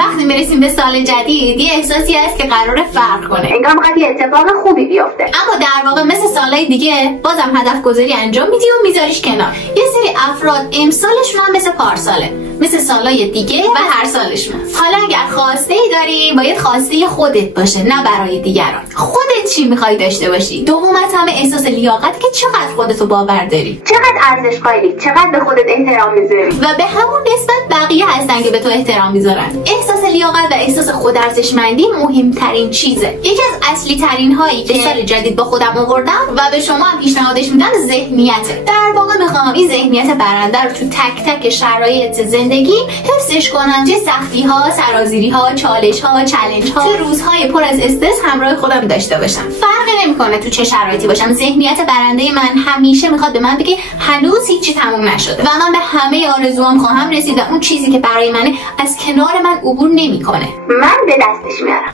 وقتی میرسیم به سال جدید یه احساسی هست که قراره فرق کنه، انگار میخواد یه اتفاق خوبی بیفته. اما در واقع مثل سالهای دیگه بازم هدف گذاری انجام میدی و میذاریش کنار. یه سری افراد امسالشون هم مثل پارساله، مثل سالهای دیگه و هر سالشون. حالا اگر خواسته ای داری باید خواسته خودت باشه، نه برای دیگران. خودت چی میخوای داشته باشی؟ دومت هم احساس لیاقت که چقدر خودتو باور داری، چقدر ارزش قائلی، چقدر به خودت احترام میذاری و به همون نسبت بقیه هستن که به تو احترام میذارن. احساس لیاقت و احساس خود ارزشمندی مهمترین چیزه. یکی از اصلی ترین هایی که سال جدید با خودم آوردم و به شما هم پیشنهادش میدم ذهنیته. در واقع میخوام این ذهنیت برنده رو تو تک تک شرایط زندگی حفظش کنم. چه سختی ها، سرازیری ها، چالش ها، چالش ها، چه روزهای پر از استرس همراه خودم داشته باشم. فرقی نمیکنه تو چه شرایطی باشم. ذهنیت برنده من همیشه میخواد به من بگه هنوز هیچی تموم نشده و من به همه آرزوام خواهم رسید و اون چیزی که برای منه از کنار من عبور نمیکنه. من به دستش میارم.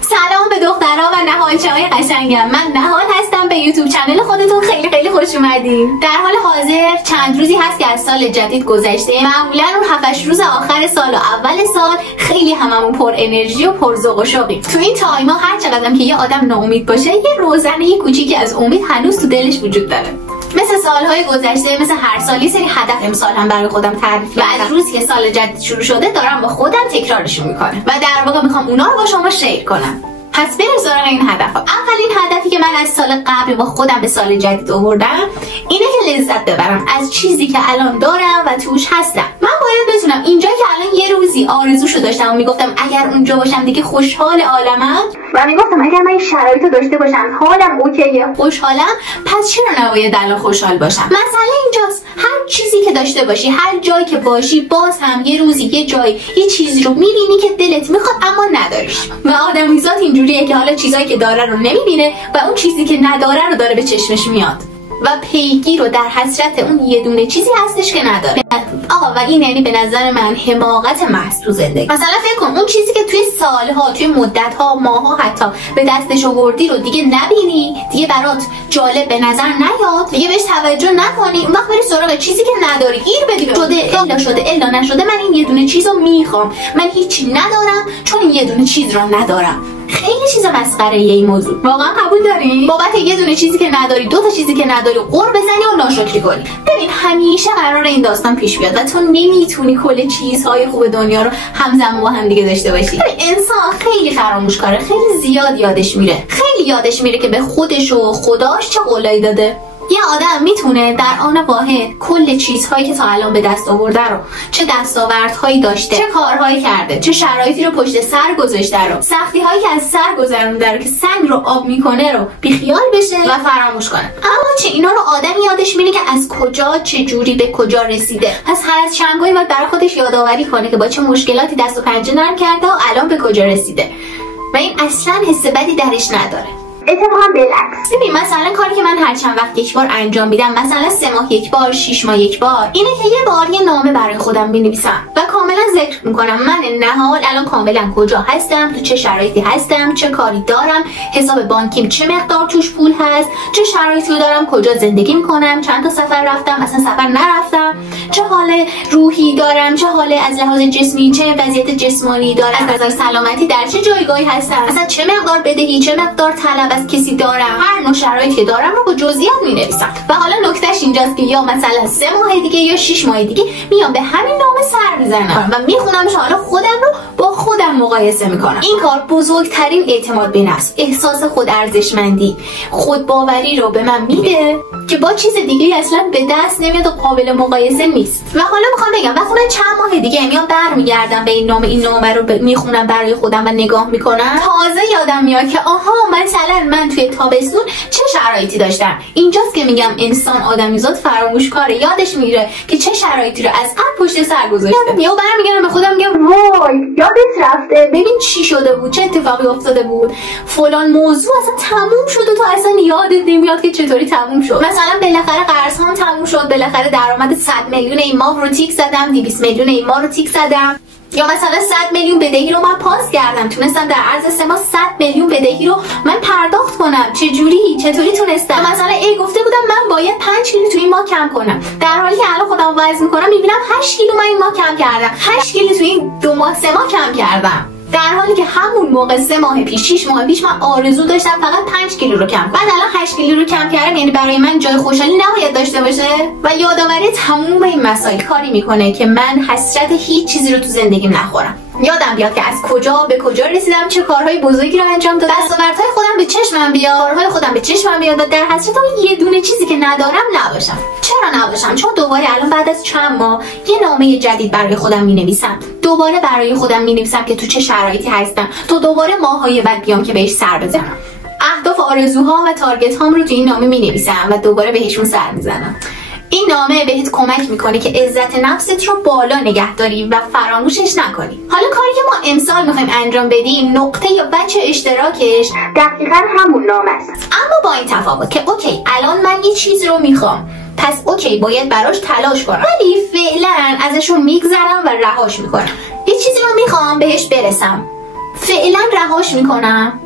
سلام به دخترها و نهالچه‌های قشنگم. من نهال هستم. به یوتیوب چنل خودتون خیلی خیلی خوش اومدین. در حال حاضر چند روزی هست که از سال جدید گذشته. معمولا اون 7-8 روز آخر سال و اول سال خیلی هممون پر انرژی و پر ذوق و شوقیم. تو این تایما هر چقدرم که یه آدم ناامید باشه، یه روزنه کوچیکی از امید هنوز تو دلش وجود داره. مثل سالهای گذشته، مثل هر سال یه سری هدف امسال هم برای خودم تعریف کردم و از روزی که سال جدید شروع شده دارم با خودم تکرارشون میکنم و در واقع میخوام اونا رو با شما شیر کنم. پس بریم سراغ این هدف‌ها. اولین هدفی که من از سال قبل با خودم به سال جدید آوردم اینه که لذت ببرم از چیزی که الان دارم و توش هستم. من باید بتونم اینجا که الان یه روزی آرزوشو داشتم و میگفتم اگر اونجا باشم دیگه خوشحال عالمم، و میگفتم اگر من این شرایطو داشته باشم حالم اوکیه، خوشحالم، پس چرا نباید الان خوشحال باشم؟ مسئله اینجاست هر چیزی که داشته باشی، هر جایی که باشی، باز هم یه روزی یه جایی یه چیزی رو میبینی که دلت میخواد اما نداریش. و آدمیزاد اینجوریه که حالا چیزایی که داره رو نمیبینه و اون چیزی که نداره رو داره به چشمش میاد و پیگیر رو در حسرت اون یه دونه چیزی هستش که نداره. آقا و این یعنی به نظر من حماقت محض تو زندگی. مثلا فکر کن اون چیزی که توی سالها، توی مدتها، ماها حتی به دستش آوردی رو دیگه نبینی، دیگه برات جالب به نظر نیاد، دیگه بهش توجه نکنی، اون وقت بری سراغ چیزی که نداری، گیر بدی شده الا نشده. من این یه دونه چیزو میخوام، من هیچی ندارم چون این یه دونه چیز رو ندارم. خیلی چیز مسخره این موضوع. واقعا قبول داری؟ بابت یه دونه چیزی که نداری، دو تا چیزی که نداری قور بزنی و ناشکری کنی. ببین همیشه قراره این داستان پیش بیاد و تو نمیتونی کل چیزهای خوب دنیا رو همزمان با هم دیگه داشته باشی. انسان خیلی فراموشکاره، خیلی زیاد یادش میره. خیلی یادش میره که به خودش و خداش چه قولایی داده. یه آدم میتونه در آن واحد کل چیزهایی که تا الان به دست آورده رو، چه دستاوردهایی داشته، چه کارهایی کرده، چه شرایطی رو پشت سر گذاشته رو، سختی‌هایی که از سر گذرونده رو که سنگ رو آب میکنه رو بیخیال بشه و فراموش کنه. اما چه اینا رو آدم یادش میره که از کجا چه جوری به کجا رسیده. پس هر از چند گاهی باید برای خودش یادآوری کنه که با چه مشکلاتی دست و پنجه نرم کرده و الان به کجا رسیده و این اصلا حس بدی درش نداره. اتفاقا بالعکس. ببین مثلا کاری که من هر چند وقت یک بار انجام میدم، مثلا 3 ماه یک بار، 6 ماه یک بار، اینه که یه بار یه نامه برای خودم بنویسم و کاملا ذکر میکنم من نهال الان کاملا کجا هستم، تو چه شرایطی هستم، چه کاری دارم، حساب بانکیم چه مقدار توش پول هست، چه شرایطی دارم، کجا زندگی میکنم، چند تا سفر رفتم، اصلا سفر نرفتم، چه حال روحی دارم، چه حال از لحاظ جسمی، چه وضعیت جسمانی دارم، از نظر سلامتی در چه جایگاهی هستم، اصلا چه مقدار بدهی، چه مقدار طلب از کسی دارم، هر نوع شرایطی که دارم رو با جزئیات می‌نویسم. و حالا نکتهش اینجاست که یا مثلا 3 ماه دیگه یا 6 ماه دیگه میام به همین نامه سر میزنم و میخونمش، حالا خودم رو با خودم مقایسه میکنم. این کار بزرگترین اعتماد به نفس، احساس خود ارزشمندی، خود باوری رو به من میده که با چیز دیگه اصلا به دست نمیاد و قابل مقایسه نیست. و حالا میخوام بگم مثلا چند ماه دیگه میام برمیگردم به این نامه رو میخونم برای خودم و نگاه میکنم، تازه یادم میاد که آها مثلا من توی تابستون چه شرایطی داشتم. اینجاست که میگم انسان آدمیزاد فراموشکاره، یادش میره که چه شرایطی رو از قبل پشت سر گذاشته. یا برمیگردم به خودم میگم وای یادت رفته، ببین چی شده بود، چه اتفاقی افتاده بود، فلان موضوع اصلا تموم شد و تو اصلا یادت نمیاد که چطوری تموم شد. مثلا بالاخره قرضام تموم شد، بالاخره درآمد 100 میلیون این ماه رو تیک زدم، 200 میلیون این ماه رو تیک زدم. یا مثلا 100 میلیون بدهی رو من پاس کردم، تونستم در عرض 3 ماه 100 میلیون بدهی رو من پرداخت کنم. چطوری تونستم؟ مثلا گفته بودم من باید 5 کیلو تو این ماه کم کنم، در حالی که الان خودم وزن میکنم میبینم 8 کیلو من این ماه کم کردم، 8 کیلو تو این 2 ماه 3 ماه کم کردم، در حالی که همون موقع 3 ماه پیش 6 ماه پیش من آرزو داشتم فقط 5 کیلو رو کم کنم. بعد الان 8 کیلو رو کم کردم، یعنی برای من جای خوشحالی نباید داشته باشه. و یادآوری تموم این مسائل کاری میکنه که من حسرت هیچ چیزی رو تو زندگیم نخورم. یادم بیاد که از کجا به کجا رسیدم، چه کارهای بزرگی رو انجام دادم، دستاوردهای خودم به چشمم بیاد، کارهای خودم به چشمم بیاد و در حسرت اون یه دونه چیزی که ندارم نباشم. چرا نباشم؟ چون دوباره الان بعد از چند ماه یه نامه جدید برای خودم مینویسم، دوباره برای خودم مینویسم که تو چه شرایطی هستم تا دوباره ماهای بعد بیام که بهش سر بزنم. اهداف، آرزوها و تارگت هام رو تو این نامه مینویسم و دوباره بهشون سر میزنم. این نامه بهت کمک میکنه که عزت نفست رو بالا نگه داری و فراموشش نکنی. حالا کاری که ما امسال میخوایم انجام بدیم، نقطه یا بچه اشتراکش دقیقاً همون نامه است، اما با این تفاوت که اوکی الان من یه چیز رو میخوام، پس اوکی باید براش تلاش کنم، ولی فعلا ازشون میگذرم و رهاش میکنم. یه چیزی رو میخوام بهش برسم، فعلا رهاش میکنم،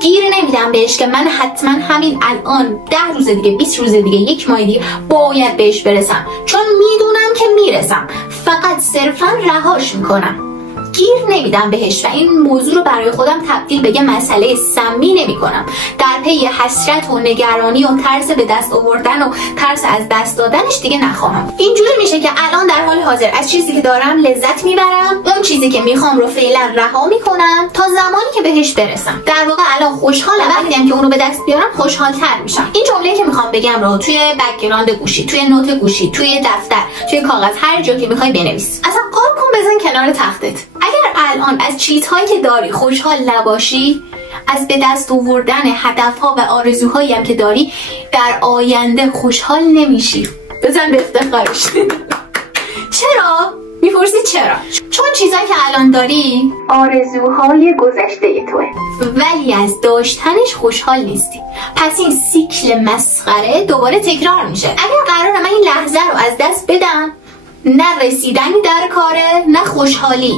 گیر نمیدم بهش که من حتما همین الان 10 روز دیگه، 20 روز دیگه، 1 ماه دیگه باید بهش برسم، چون میدونم که میرسم، فقط صرفا رهاش میکنم، گیر نمیدم بهش و این موضوع رو برای خودم تبدیل به یه مسئله سمی نمیکنم. در پی حسرت و نگرانی و ترس به دست آوردن و ترس از دست دادنش دیگه نخواهم. اینجوری میشه که الان در حال حاضر از چیزی که دارم لذت میبرم، اون چیزی که میخوام رو فعلا رها میکنم تا زمانی که بهش برسم. در واقع الان خوشحالم، وقتی که اونو به دست بیارم خوشحال‌تر میشم. این جمله‌ای که میخوام بگم رو توی بک‌گراند گوشی، توی نوت گوشی، توی دفتر، توی کاغذ، هر جا که میخوای بنویس. اصلا قاب کن بزن کنار تختت. اگر الان از چیزهایی که داری خوشحال نباشی، از به دست آوردن هدفها و آرزوهایی هم که داری، در آینده خوشحال نمیشی. بزن به افتخارش. چرا؟ میپرسی چرا؟ چون چیزایی که الان داری آرزوهای گذشته توه، ولی از داشتنش خوشحال نیستی. پس این سیکل مسخره دوباره تکرار میشه. اگر قراره من این لحظه رو از دست بدم، نه رسیدنی در کاره نه خوشحالی.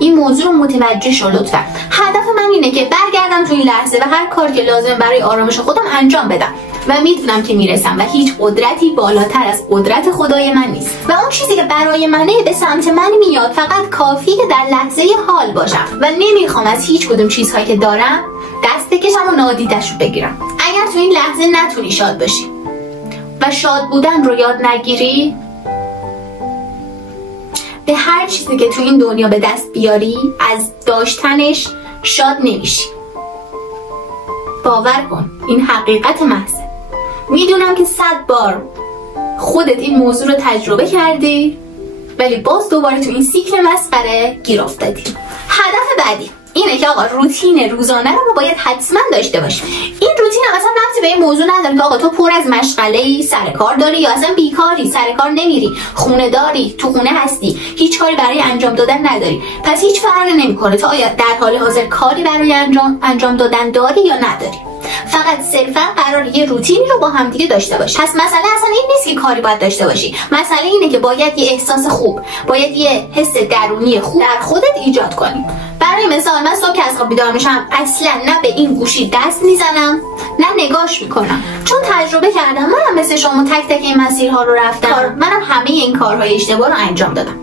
این موضوع رو متوجه شو لطفا. هدف من اینه که برگردم تو این لحظه و هر کار که لازم برای آرامش خودم انجام بدم و میدونم که میرسم و هیچ قدرتی بالاتر از قدرت خدای من نیست و اون چیزی که برای منه به سمت من میاد. فقط کافی که در لحظه حال باشم و نمیخوام از هیچ کدوم چیزهایی که دارم دست بکشم و نادیدش رو بگیرم. اگر تو این لحظه نتونی شاد باشی و شاد بودن رو یاد نگیری، به هر چیزی که تو این دنیا به دست بیاری از داشتنش شاد نمیشی. باور کن، این حقیقت محضه. میدونم که 100 بار خودت این موضوع رو تجربه کردی ولی باز دوباره تو این سیکل مسخره گیر افتادی. هدف بعدی اینه که آقا روتین روزانه رو باید حتما داشته باشی. این روتین اصلا ربطی به این موضوع نداره که آقا تو پر از مشغله‌ای، سر کار داری یا اصلا بیکاری، سر کار نمیری، خونه داری، تو خونه هستی، هیچ کاری برای انجام دادن نداری. پس هیچ فرقی نمیکنه تو آیا در حال حاضر کاری برای انجام دادن داری یا نداری. فقط صرفا قراره یه روتینی رو با هم دیگه داشته باشی. پس مسئله اصلا این نیست که کاری باید داشته باشی، مسئله اینه که باید یه احساس خوب، باید یه حس درونی خوب در خودت ایجاد کنی. برای مثال من صبح که از خواب بیدار میشم اصلا نه به این گوشی دست میزنم نه نگاش میکنم، چون تجربه کردم. منم مثل شما تک تک این مسیرها رو رفتم، منم همه این کارهای اشتباه رو انجام دادم.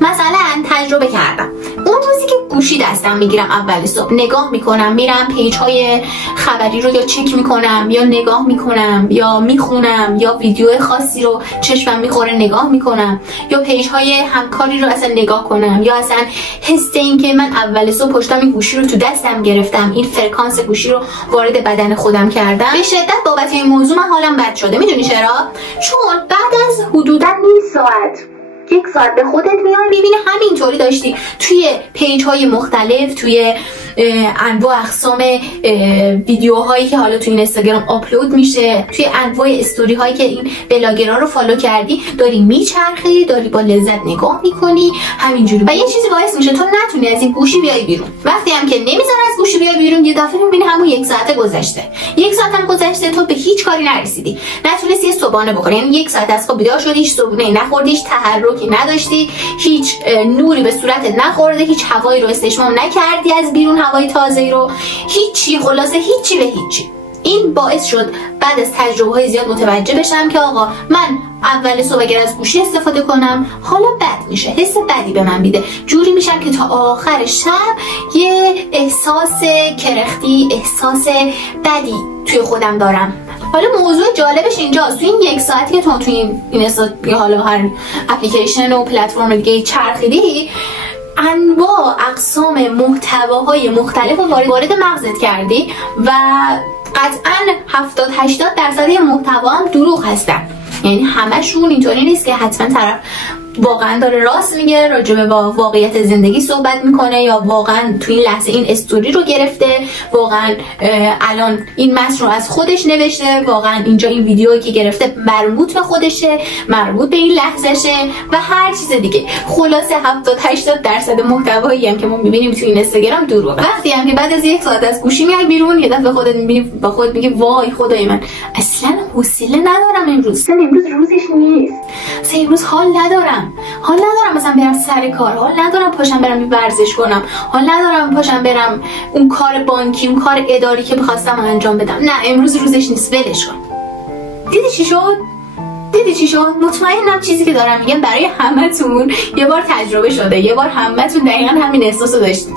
مثلا تجربه کردم اون روزی که گوشی دستم میگیرم اول صبح نگاه میکنم، میرم پیج های خبری رو یا چک میکنم یا نگاه میکنم یا میخونم یا ویدیو خاصی رو چشمم میخوره نگاه میکنم یا پیج های همکاری رو اصلا نگاه کنم، یا اصلا حس این که من اول صبح پشتم این گوشی رو تو دستم گرفتم، این فرکانس گوشی رو وارد بدن خودم کردم. به شدت بابت این موضوع من حالم بد شده. میدونی چرا؟ چون بعد از حدودا نیم ساعت 1 ساعت به خودت میای میبینی همینطوری داشتی توی پیج های مختلف، توی انواع اقسام ویدیوهایی که حالا تو این اینستاگرام آپلود میشه، توی انواع استوری هایی که این بلاگرها رو فالو کردی داری میچرخی، داری با لذت نگاه میکنی همینجوری و یه چیزی باعث میشه تو نتونی از این گوشی بیای بیرون. وقتی هم که نمیذاره از گوشی بیای بیرون، یه دفعه میبینی همون 1 ساعت گذشته. 1 ساعت هم گذشته، تو به هیچ کاری نرسیدی، نتونستی یه صبحانه بخوری. یعنی 1 ساعت از خواب بیدار شدی، هیچ صبحونه نخوردی، هیچ تحرکی نداشتی، هیچ نوری به صورتت نخورده، هیچ هوایی رو استشمام نکردی از بیرون، هوای تازه‌ای رو، هیچی، خلاصه هیچی به هیچی. این باعث شد بعد از تجربه‌های زیاد متوجه بشم که آقا من اول صبح اگر از گوشی استفاده کنم حالا بد میشه، حس بدی به من میده، جوری میشم که تا آخر شب یه احساس کرختی، احساس بدی توی خودم دارم. حالا موضوع جالبش اینجاست، تو این 1 ساعتی که تو این حالا هر اپلیکیشن و پلتفرم دیگه چرخیدی، انواع اقسام محتواهای مختلف رو وارد مغزت کردی و قطعاً 70-80% محتوا هم دروغ هستن. یعنی همشون اینطوری نیست که حتما طرف واقعا داره راست میگه، راجع به واقعیت زندگی صحبت میکنه، یا واقعا توی این لحظه این استوری رو گرفته، واقعا الان این متن رو از خودش نوشته، واقعا اینجا این ویدیویی که گرفته مربوط به خودشه، مربوط به این لحظهشه و هر چیز دیگه. خلاصه 70-80% محتوایی هم که ما میبینیم توی این اینستاگرام دروغه. وقتی هم که بعد از 1 ساعت از گوشی میای بیرون، یه دفعه خودت میبینی با خودت میگی وای خدای من اصلا حوصله ندارم امروز روزش نیست، امروز حال ندارم مثلا برم سر کار، حال ندارم پاشم برم ورزش کنم، حال ندارم پاشم برم اون کار بانکی، اون کار اداری که می‌خواستم انجام بدم. نه امروز روزش نیست، ولش کن. دیدی چی شد؟ مطمئنم چیزی که دارم میگم برای همتون یه بار تجربه شده، یه بار همتون دقیقاً همین احساسو داشتید.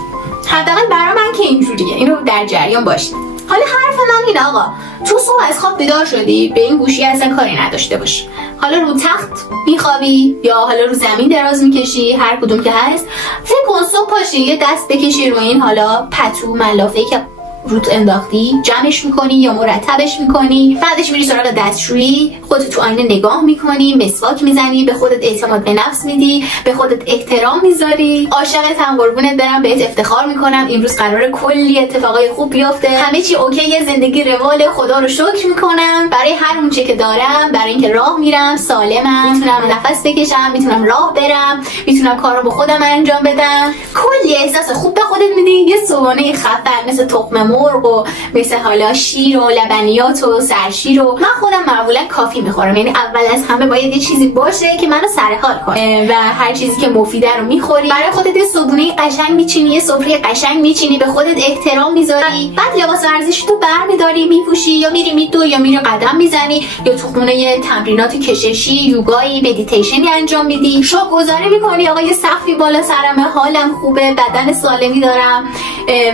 حداقل برای من که اینجوریه، اینو در جریان باشید. حالا حرف من اینه آقا، تو صبح از خواب بیدار شدی، به این گوشی اصلا کاری نداشته باش. حالا رو تخت میخوابی یا حالا رو زمین دراز میکشی، هر کدوم که هست، فکر کن صبح پاشی یه دست بکشی رو این حالا پتو ملافه‌ای که روت انداختی، جمعش میکنی یا مرتبش میکنی، بعدش میری سراغ دستشویی، خودت تو آینه نگاه میکنی، مسواک میزنی، به خودت اعتماد به نفس میدی، به خودت احترام میذاری، عاشقتم، قربونت برم، بهت افتخار میکنم، امروز قراره کلی اتفاقای خوب بیفته، همه چی اوکیه، زندگی روال، خدا رو شکر میکنم برای هر اونچه که دارم، برای اینکه راه میرم، سالمم، میتونم نفس بکشم، میتونم راه برم، میتونم کارو با خودم انجام بدم، کلی احساس خوب به خودت میدی. یه صبحانه خفن مثل تخم مرغ و مثل حالا شیر و لبنیات و سرشیر و من خودم معمولا کافی میخورم، یعنی اول از همه باید یه چیزی باشه که منو سرحال کنه و هر چیزی که مفیده رو میخوری، برای خودت یه صبحونه قشنگ میچینی، یه سفره قشنگ میچینی، به خودت احترام میذاری، بعد لباس ورزشی تو برمیداری میپوشی، یا میری میدوی یا میری قدم میزنی، یا تو خونه یه تمرینات کششی، یوگایی، مدیتیشنی انجام میدی، شکرگزاری میکنی آقا یه سقفی بالا سرمه، حالم خوبه، بدن سالمی دارم،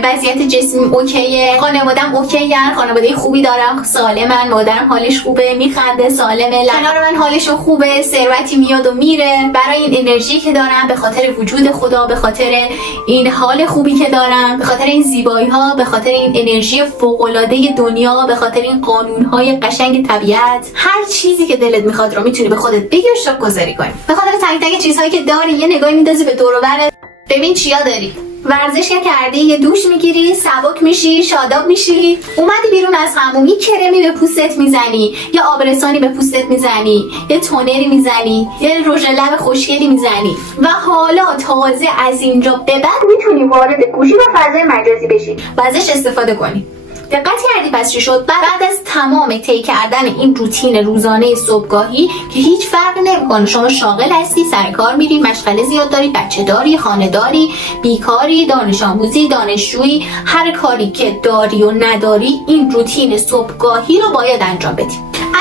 وضعیت جسمی اوکیه، خانواده‌ام اوکیه، خانواده خوبی دارم، سالمن، مادرم حالش خوبه، میخنده، سالمه، کنار من حالش خوبه، ثروتی میاد و میره، برای این انرژی که دارم، به خاطر وجود خدا، به خاطر این حال خوبی که دارم، به خاطر این زیبایی ها، به خاطر این انرژی فوق العاده دنیا، به خاطر این قانون های قشنگ طبیعت، هر چیزی که دلت میخواد رو میتونی به خودت بگی و شکرگزاری کنی. به خاطر تک تک چیزهایی که داری یه نگاهی میندازی به دور و برت، ببین چیا داری. ورزش کردی، یه دوش میگیری، سبک میشی، شاداب میشی، اومدی بیرون از همون، یه کرمی به پوستت میزنی، یه آبرسانی به پوستت میزنی، یه تونری میزنی، یه رژ لب خوشگلی میزنی و حالا تازه از اینجا به بعد میتونی وارد گوشی و فضای مجازی بشی و ازش استفاده کنی. دقت کردی پس چی شد؟ بعد از تمام طی کردن این روتین روزانه صبحگاهی که هیچ فرقی نمیکنه، شما شاغل هستی، سر کار میری، مشغله زیاد داری، بچه داری، خانه داری، بیکاری، دانش آموزی، دانشجویی، هر کاری که داری و نداری، این روتین صبحگاهی رو باید انجام بدی.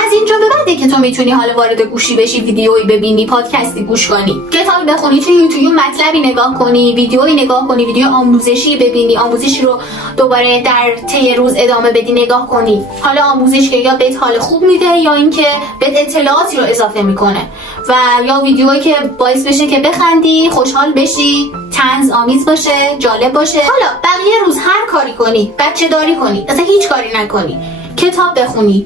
از اینجا به بعده که تو میتونی حالا وارد گوشی بشی، ویدیویی ببینی، پادکستی گوش کنی، کتابی بخونی، تو یوتیوب مطلبی نگاه کنی، ویدیویی نگاه کنی، ویدیو آموزشی ببینی، آموزشی رو دوباره در طی روز ادامه بدی، نگاه کنی. حالا آموزش که یا بهت حال خوب میده یا اینکه بهت اطلاعاتی رو اضافه میکنه و یا ویدیویی که باعث بشه که بخندی، خوشحال بشی، طنز آمیز باشه، جالب باشه. حالا بقیه روز هر کاری کنی، بچه داری کنی، اصلا هیچ کاری نکنی، کتاب بخونی،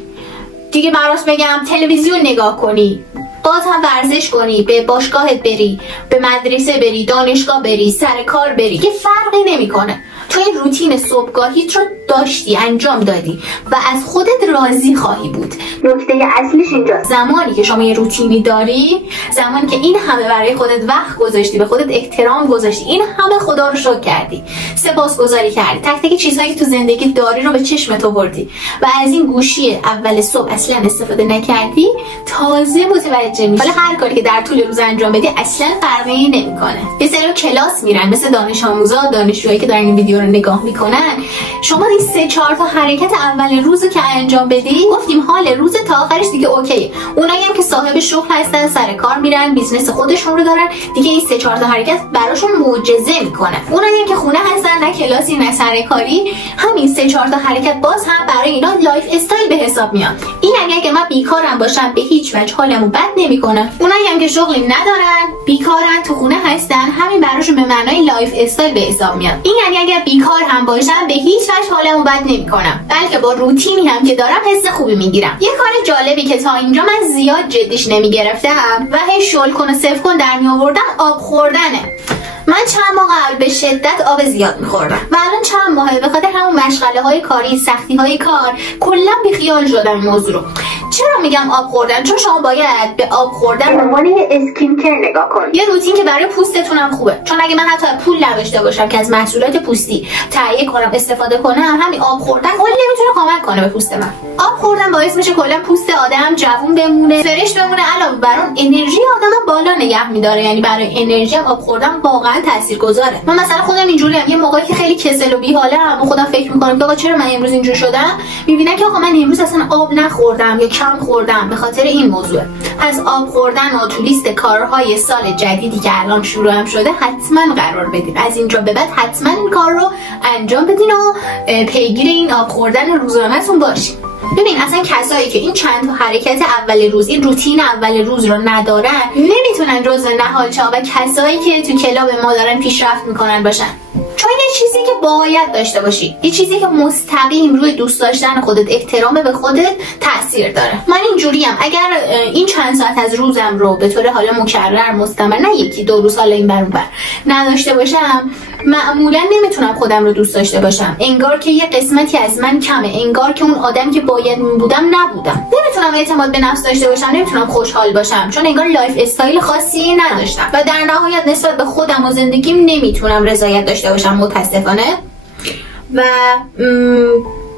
دیگه براش بگم تلویزیون نگاه کنی، باز هم ورزش کنی، به باشگاهت بری، به مدرسه بری، دانشگاه بری، سر کار بری، که فرقی نمیکنه. تو این روتین صبحگاهیت رو داشتی، انجام دادی و از خودت راضی خواهی بود. نکته اصلیش اینجاست، زمانی که شما یه روتینی داری، زمانی که این همه برای خودت وقت گذاشتی، به خودت احترام گذاشتی، این همه خدا رو شکر کردی، سپاسگزاری کردی، تک تک چیزایی که تو زندگی داری رو به چشمت آوردی و از این گوشی اول صبح اصلا استفاده نکردی، تازه متوجه میشی حالا هر کاری که در طول روز انجام بدی اصلا فرقی نمیکنه. یه سری کلاس میرن مثل دانش آموزا، دانشجوهایی که دارن این ویدیو رو نگاه میکنن، شما این 3-4 تا حرکت اول روزو که انجام بدی، گفتیم حال روز تا آخرش دیگه اوکی. اونایی هم که صاحب شغل هستن، سر کار میرن، بیزنس خودشون رو دارن، دیگه این 3-4 تا حرکت براشون معجزه میکنه. اونایی هم که خونه هستن، نه کلاسی نه سر کاری، همین 3-4 تا حرکت باز هم برای اینا لایف استایل به حساب میاد. این اگه من بیکارم باشم به هیچ وجه حالمو بد نمیکنه. اونایی هم که شغلی ندارن، بیکارن، تو خونه هستن، همین براشون به معنای لایف استایل به حساب میاد. این یعنی اگر بیکار هم باشم به هیچ وجه حالمو بد نمیکنم، بلکه با روتینی هم که دارم حس خوبی میگیرم. یه کار جالبی که تا اینجا من زیاد جدیش نمیگرفتم و هی شل کن و صفر کن در میآوردم، آب خوردنه. من چند ماه قبل به شدت آب زیاد میخوردم و الان چند ماهه به خاطر همون مشغله های کاری، سختی های کار، کلا بیخیال شدم موضوع رو. چرا میگم آب خوردن؟ چون شما باید به آب خوردن به عنوان یه اسکین کر نگاه کنید، یه روتین که برای پوستتون هم خوبه. چون اگه من حتی پول نداشته باشم که از محصولات پوستی تهیه کنم، استفاده کنم، همین آب خوردن کلی میتونه کمک کنه به پوست من. آب خوردن باعث میشه کلا پوست آدم جوون بمونه، فرش بمونه، علاوه بر اون انرژی آدمو بالا نگه میداره. یعنی برای انرژی آب خوردن واقعا تاثیرگذاره. من مثلا خودم اینجوریام، یه موقعی که خیلی کسل و بی‌حالم و خودم فکر میکنم که آقا چرا من امروز اینجوری شدم، میبینم که آقا من امروز اصلا آب نخوردم یا کم خوردم به خاطر این موضوع. از آب خوردن و تو لیست کارهای سال جدیدی که الان شروع هم شده حتما قرار بدید. از اینجا به بعد حتما این کار رو انجام بدین و پیگیر این آب خوردن روزانه‌تون باشین. ببین اصلا کسایی که این چند تا حرکت اول روز، این روتین اول روز رو ندارن، نمیتونن جزو نهالچا و کسایی که تو کلاب ما دارن پیشرفت میکنن باشن. چون یه چیزی که باید داشته باشی، یه چیزی که مستقیم روی دوست داشتن خودت، احترام به خودت تاثیر داره. من اینجوریم، اگر این چند ساعت از روزم رو به طور حالا مکرر مستمر، نه یکی دو روز حالا این بر نداشته باشم، معمولا نمیتونم خودم رو دوست داشته باشم. انگار که یه قسمتی از من کمه، انگار که اون آدم که باید بودم نبودم. نمیتونم اعتماد به نفس داشته باشم، نمیتونم خوشحال باشم، چون انگار لایف استایل خاصی نداشتم و در نهایت نسبت به خودم و زندگیم نمیتونم رضایت داشته باشم متاسفانه. و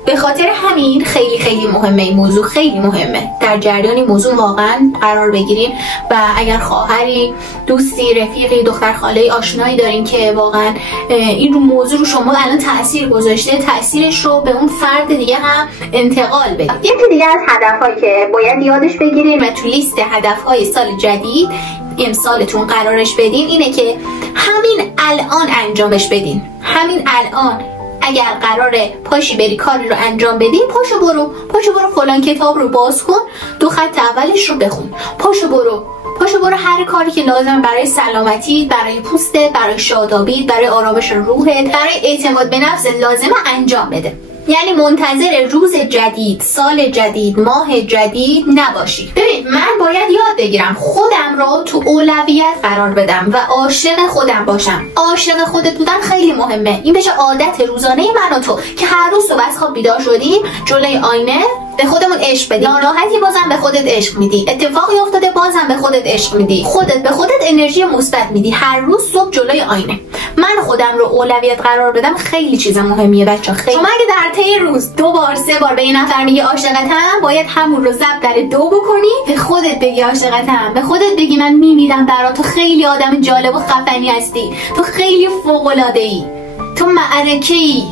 به خاطر همین خیلی خیلی مهمه این موضوع، خیلی مهمه در جریان این موضوع واقعا قرار بگیریم. و اگر خواهری، دوستی، رفیقی، دختر خاله، آشنایی دارین که واقعا این رو موضوع رو شما الان تاثیر گذاشته، تاثیرش رو به اون فرد دیگه هم انتقال بدید. یکی دیگه از هدفهایی که باید یادش بگیریم و تو لیست هدفهای سال جدید امسالتون قرارش بدین اینه که همین الان انجامش بدین. همین الان اگر قراره پاشی بری کاری رو انجام بدی، پاشو برو فلان کتاب رو باز کن، 2 خط اولش رو بخون. پاشو برو هر کاری که لازم برای سلامتی، برای پوستت، برای شادابی، برای آرامش روحت، برای اعتماد به نفس لازمه انجام بده. یعنی منتظر روز جدید، سال جدید، ماه جدید نباشی. ببین من باید یاد بگیرم خودم رو تو اولویت قرار بدم و عاشق خودم باشم. عاشق خودت بودن خیلی مهمه. این بشه عادت روزانه من و تو که هر روز صبح از خواب بیدار شدیم جلوی آینه به خودمون عشق بدی. ناراحتی بازم به خودت عشق میدی، اتفاقی افتاده بازم به خودت عشق میدی، خودت به خودت انرژی مثبت میدی هر روز صبح جلوی آینه. من خودم رو اولویت قرار بدم خیلی چیز مهمیه بچا. خیلی شما اگه در طی روز 2 بار 3 بار به این نفر میگی عاشقتم، باید همون رو ضرب در 2 بکنی، به خودت بگی عاشقتم، به خودت بگی من میمیرم برات، تو خیلی آدم جالب و خفنی هستی، تو خیلی فوق العاده ای، تو معرکه‌ای،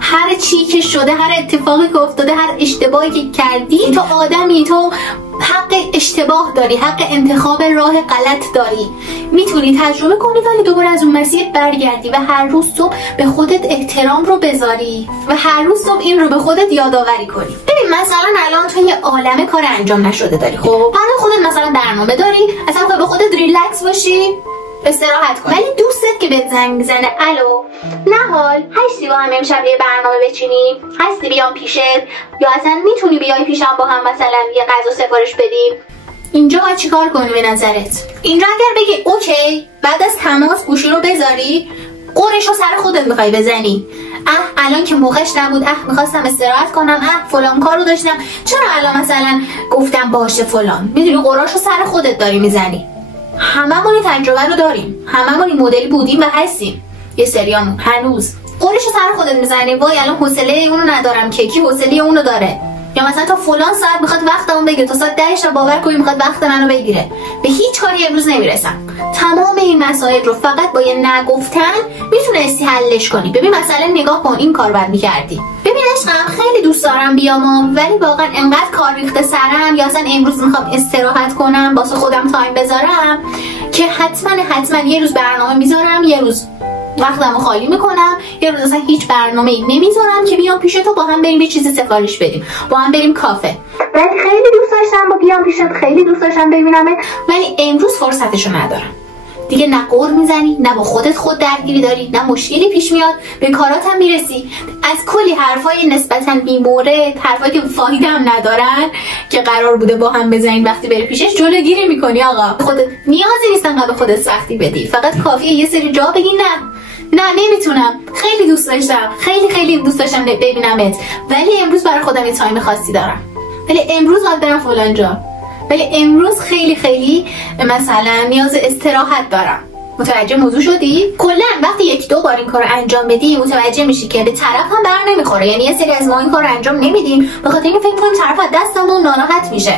هر چی که شده، هر اتفاقی که افتاده، هر اشتباهی که کردی، تو آدمی، تو حق اشتباه داری، حق انتخاب راه غلط داری، میتونی تجربه کنی ولی دوباره از اون مسیر برگردی و هر روز صبح به خودت احترام رو بذاری و هر روز صبح این رو به خودت یادآوری کنی. ببین مثلا الان تو یه عالمه کار انجام نشده داری، خب برای خودت مثلا برنامه داری، اصلا میخوای به خودت ریلکس باشی، استراحت کن، ولی دوستت که بهت زنگ میزنه الو نه حال هستی با هم امشب یه برنامه بچینیم، هستی بیام پیشت، یا اصلا میتونی بیای پیشم با هم مثلا یه غذا سفارش بدیم. اینجا باید چیکار کنی به نظرت؟ اینجا اگر بگی اوکی، بعد از تماس گوشی رو بذاری، قرش رو سر خودت میخوای بزنی. الان که موقعش نبود، میخواستم استراحت کنم، فلان کارو داشتم، چرا الان مثلا گفتم باشه فلان. میدونی قراشو سر خودت داری میزنی. هممون این تجربه رو داریم، هممون این مدلی بودیم و هستیم. یه سریامون هنوز قرشو سر خودت میزنی. وای الان حوصله اونو ندارم که کی حوصله اونو داره. یا مثلا تا فلان ساعت میخواد وقتمو بگیره، تا ساعت 10 تا باور کنی میخواد وقت منو بگیره. به هیچ کاری امروز نمیرسم. تمام این مسائل رو فقط با یه نگفتن میتونستی حلش کنی. ببین مثلا نگاه کن، این کار بعد میکردی. ببین عشقم خیلی دوست دارم بیام، ولی واقعا انقدر کار ریخته سرم، یا اصلا امروز میخوام استراحت کنم، واسه خودم تایم بذارم که حتما یه روز برنامه میذارم، یه روز وقتمو خالی میکنم، یه روز اصلا هیچ برنامه‌ای نمیذارم که بیام پیش تو با هم بریم یه چیزی سفارش بدیم، با هم بریم کافه. ولی خیلی دوست داشتم بیام پیشت، خیلی دوست داشتم ببینمت، ولی امروز فرصتشو ندارم. دیگه نه قور میزنی، نه با خود درگیری داری، نه مشکلی پیش میاد، به کارات هم میرسی. از کلی حرفای نسبتا بی‌مورد، حرفایی که فایده هم ندارن که قرار بوده با هم بزنین، وقتی بری پیشش جلوگیری میکنی. آقا خودت نیازی نیست انقدر به خودت سختی بدی، فقط کافیه یه سری جا بگی نه نمیتونم، خیلی دوست داشتم، خیلی دوست داشتم ببینمت، ولی امروز برای خودم یه تایم خاصی دارم، ولی امروز باید برم فلان جا، ولی امروز خیلی مثلا نیاز استراحت دارم. متوجه موضوع شدی؟ کلا وقتی یک دو بار این کارو انجام بدی متوجه میشی که به طرف هم بر نمیخوره. یعنی یه سری از ما این کارو انجام نمیدیم به خاطر اینکه فکر کنیم طرف از دستمون ناراحت میشه،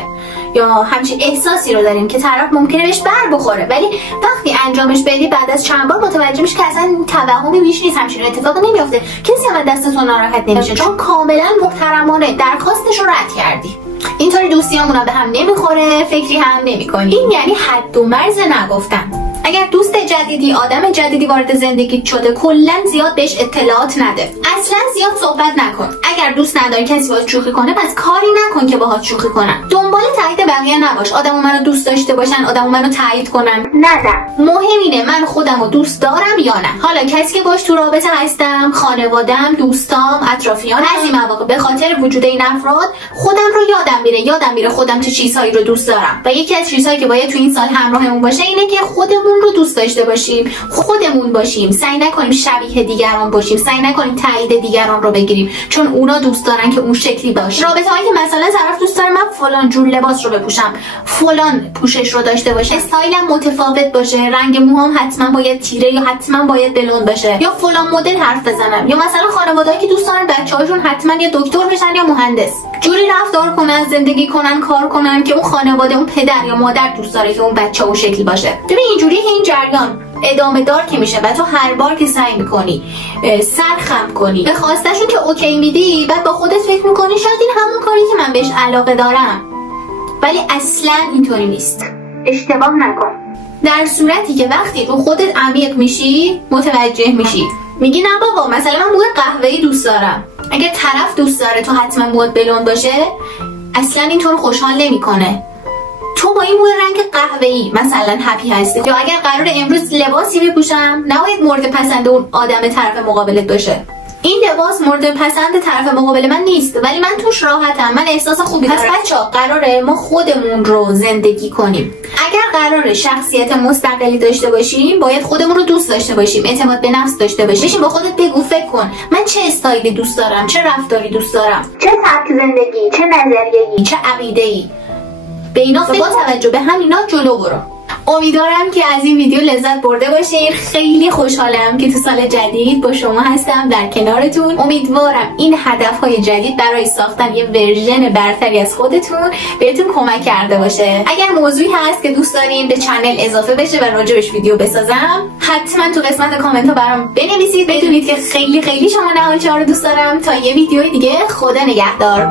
یا همچین احساسی رو داریم که طرف ممکنه بهش بر بخوره، ولی وقتی انجامش بدی بعد از چند بار متوجه میشی که اصلا توهمی بیش نیست، همچین اتفاقی نمیافته، کسی هم دستتون ناراحت نمیشه، چون کاملا محترمانه درخواستش رو رد کردی. اینطوری دوستیامون به هم نمیخوره، فکری هم نمیکنی. این یعنی حد و مرز نگفتن. اگر دوست جدیدی، آدم جدیدی وارد زندگیت شده، کلا زیاد بهش اطلاعات نده، اصلا زیاد صحبت نکن. اگر دوست نداری کسی باهات شوخی کنه، پس کاری نکن که باهات شوخی کنن. دنبال تایید بقیه نباش. آدمو منو دوست داشته باشن، آدمو منو تایید کنن، نه. مهم اینه من خودمو دوست دارم یا نه. حالا کسی که باش تو رابطه هستم، خانواده‌ام، دوستام، اطرافیانم، از این مواقع به خاطر وجود این افراد خودم رو یادم میره خودم چه چیزهایی رو دوست دارم. و یکی از چیزهایی که باید تو این سال همراهمون باشه اینه که خودمون رو دوست داشته باشیم، خودمون باشیم، سعی نکنیم شبیه دیگران باشیم، سعی نکنیم تایید دیگران رو بگیریم چون اونا دوست دارن که اون شکلی باشه. رابطه‌ای که مثلا طرف دوست داره من فلان جور لباس رو بپوشم، فلان پوشش رو داشته باشه، استایلم متفاوت باشه، رنگ موهام حتما باید تیره یا حتما باید بلوند باشه، یا فلان مدل حرف بزنم، یا مثلا خانواده‌ای که دوست دارن بچه‌هاشون حتما یا دکتر بشن یا مهندس، جوری رفتار کنن، زندگی کنن، کار کنن که اون خانواده، اون پدر یا مادر دوست داره که اون بچه اون شکلی باشه. ببین اینجوری این جریان ادامه دار که میشه و تو هر بار که سعی میکنی سرخم کنی به خواستشون که اوکی میدی، بعد با خودت فکر میکنی شاید این همون کاری که من بهش علاقه دارم، ولی اصلا اینطوری نیست. اشتباه نکن. در صورتی که وقتی رو خودت عمیق میشی متوجه میشی، میگی نه بابا مثلا من موی قهوه‌ای دوست دارم. اگر طرف دوست داره تو حتما موت بلوند باشه، اصلا اینطور خوشحال نمیکنه. تو با این موی رنگ قهوه‌ای مثلا هپی هستی، یا اگر قرار امروز لباسی بپوشم نباید مورد پسند اون آدم طرف مقابلت باشه. این لباس مورد پسند طرف مقابل من نیست ولی من توش راحتم، من احساس خوبی دارم. پس بچه‌ها قراره ما خودمون رو زندگی کنیم. اگر قراره شخصیت مستقلی داشته باشیم باید خودمون رو دوست داشته باشیم، اعتماد به نفس داشته باشیم. با خودت بگو، فکر کن من چه استایلی دوست دارم، چه رفتاری دوست دارم، چه سبک زندگی، چه نظریه‌ای، چه عقیده‌ای. به اینا با توجه به همینا جلو برو. امیدوارم که از این ویدیو لذت برده باشین. خیلی خوشحالم که تو سال جدید با شما هستم، در کنارتون. امیدوارم این هدفهای جدید برای ساختن یه ورژن برتری از خودتون بهتون کمک کرده باشه. اگر موضوعی هست که دوست دارین به چنل اضافه بشه و راجبش ویدیو بسازم، حتما تو قسمت کامنت ها برام بنویسید. بدونید که خیلی شما نهال چهار رو دوست دارم. تا یه ویدیو دیگه، خدا نگهدار.